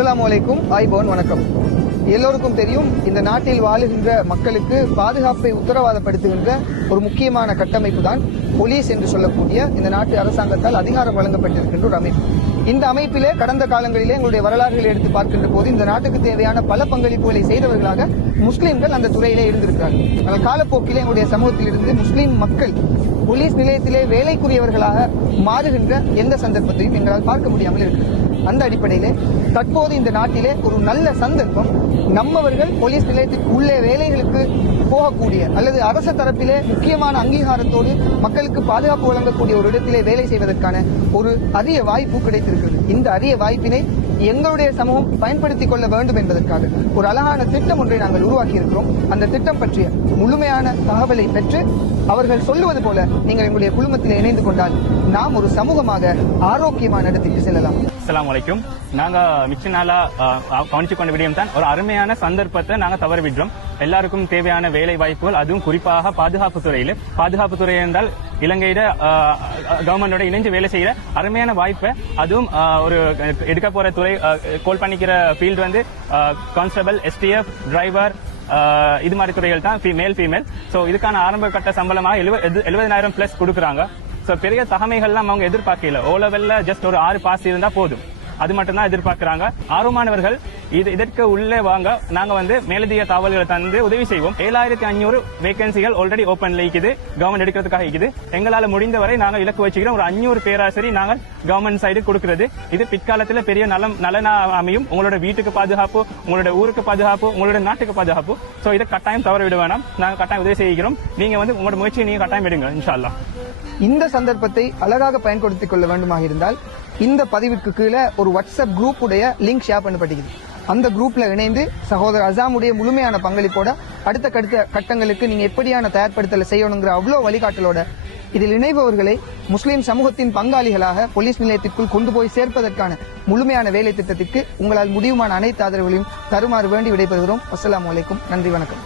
அஸ்ஸலாமு அலைக்கும். ஐபோன் வணக்கம். எல்லோருக்கும் தெரியும், இந்த நாட்டில் வாழுகின்ற மக்களுக்கு பாதுகாப்பை உத்தரவாதப்படுத்துகின்ற ஒரு முக்கியமான கட்டமைப்பு தான் போலீஸ் என்று சொல்லக்கூடிய இந்த நாட்டு அரசாங்கத்தால் அதிகாரம் வழங்கப்பட்டிருக்கின்ற ஒரு அமைப்பு. இந்த அமைப்பிலே கடந்த காலங்களிலே எங்களுடைய வரலாறுகளை எடுத்து பார்க்கின்ற போது இந்த நாட்டுக்கு தேவையான பல பங்களிப்புகளை செய்தவர்களாக முஸ்லிம்கள் அந்த துறையிலே இருந்திருக்கிறார்கள். ஆனால் காலப்போக்கிலே எங்களுடைய சமூகத்தில் இருந்து முஸ்லிம் மக்கள் போலீஸ் நிலையத்திலே வேலைக்குரியவர்களாக மாறுகின்ற எந்த சந்தர்ப்பத்தையும் எங்களால் பார்க்க முடியாமல் இருக்கிறது. அந்த அடிப்படையிலே தற்போது இந்த நாட்டிலே ஒரு நல்ல சந்தர்ப்பம், நம்மவர்கள் போலீஸ் நிலையத்திற்கு உள்ளே வேலைகளுக்கு போகக்கூடிய அல்லது அரசு தரப்பிலே முக்கியமான அங்கீகாரத்தோடு மக்களுக்கு பாதுகாப்பு வழங்கக்கூடிய ஒரு இடத்திலே வேலை செய்வதற்கான ஒரு அரிய வாய்ப்பு கிடைத்திருக்கிறது. இந்த அரிய வாய்ப்பினை எங்களுடைய சமூகம் பயன்படுத்திக் கொள்ள வேண்டும் என்பதற்காக ஒரு அழகான திட்டம் ஒன்றை நாங்கள் உருவாக்கி இருக்கிறோம். அந்த திட்டம் பற்றிய முழுமையான தகவலை பெற்று அவர்கள் சொல்லுவது போல நீங்கள் எங்களுடைய குழுமத்தில் இணைந்து கொண்டால் நாம் ஒரு சமூகமாக ஆரோக்கியமான இடத்திற்கு செல்லலாம். அஸ்ஸலாமு அலைக்கும். நாங்க மிச்ச நாளா கவனிச்சு கொண்ட விடயம் தான் ஒரு அருமையான சந்தர்ப்பத்தை நாங்க தவறவிடுறோம். எல்லாருக்கும் தேவையான வேலை வாய்ப்புகள், அதுவும் குறிப்பாக பாதுகாப்பு துறையில். பாதுகாப்பு துறை என்றால் இலங்கையில கவர்மெண்டோட இணைஞ்சு வேலை செய்யற அருமையான வாய்ப்பை, அதுவும் ஒரு எடுக்க போற துறை கோல் பண்ணிக்கிற ஃபீல்டு வந்து கான்ஸ்டபிள், எஸ்டிஎஃப், டிரைவர், இது மாதிரி துறைகள் தான் மேல் ஃபீமேல். ஸோ இதுக்கான ஆரம்ப கட்ட சம்பளமாக 70,000 பிளஸ் கொடுக்குறாங்க. ஸோ பெரிய தகமைகள்லாம் அவங்க எதிர்பார்க்கல. ஓ லெவல்ல ஜஸ்ட் ஒரு 6 பாஸ் இருந்தா போதும், அது மட்டும் தான் எதிர்பார்க்கிறாங்க. ஆர்வமானவர்கள் இதற்கு உள்ளே வாங்க. நாங்க வந்து மேலதிக தகவல்களை தந்து உதவி செய்வோம். 7,500 வேகன்சிகள் ஆல்ரெடி ஓபன்ல இருக்குது, கவர்மெண்ட் எடுக்கிறதுக்காக இருக்குது. எங்களால முடிந்தவரை நாங்க இலக்கு வச்சுக்கிறோம். ஒரு 500 பேராசரி நாங்கள் கவர்மெண்ட் சைடு கொடுக்கிறது. இது பிற்காலத்தில் பெரிய நலனா அமையும். உங்களோட வீட்டுக்கு பாதுகாப்பு, உங்களோட ஊருக்கு பாதுகாப்பு, உங்களோட நாட்டுக்கு பாதுகாப்பு. ஸோ இதை கட்டாயம் தவற விட வேணாம். நாங்க கட்டாயம் உதவி செய்கிறோம். நீங்க வந்து உங்களோட முயற்சியை நீங்க கட்டாயம் எடுங்க இன்ஷா அல்லாஹ். இந்த சந்தர்ப்பத்தை அழகாக பயன்படுத்திக் கொள்ள வேண்டுமாக இருந்தால் இந்த பதிவுக்கு கீழே ஒரு வாட்ஸ்அப் குரூப் உடைய லிங்க் ஷேர் பண்ணப்பட்டிருக்கிறது. அந்த குரூப்ல இணைந்து சகோதரர் அசாமுடைய முழுமையான பங்களிப்போட அடுத்த கட்டங்களுக்கு நீங்க எப்படியான தயார்படுத்தலை செய்யணுங்கிற அவ்வளோ வழிகாட்டலோட இதில் இணைபவர்களை முஸ்லிம் சமூகத்தின் பங்காளிகளாக போலீஸ் நிலையத்திற்குள் கொண்டு போய் சேர்ப்பதற்கான முழுமையான வேலை திட்டத்திற்கு உங்களால் முடியுமான அனைத்து ஆதரவுகளையும் தருமாறு வேண்டி விடைபெறுகிறோம். அஸ்ஸலாமு அலைக்கும். நன்றி, வணக்கம்.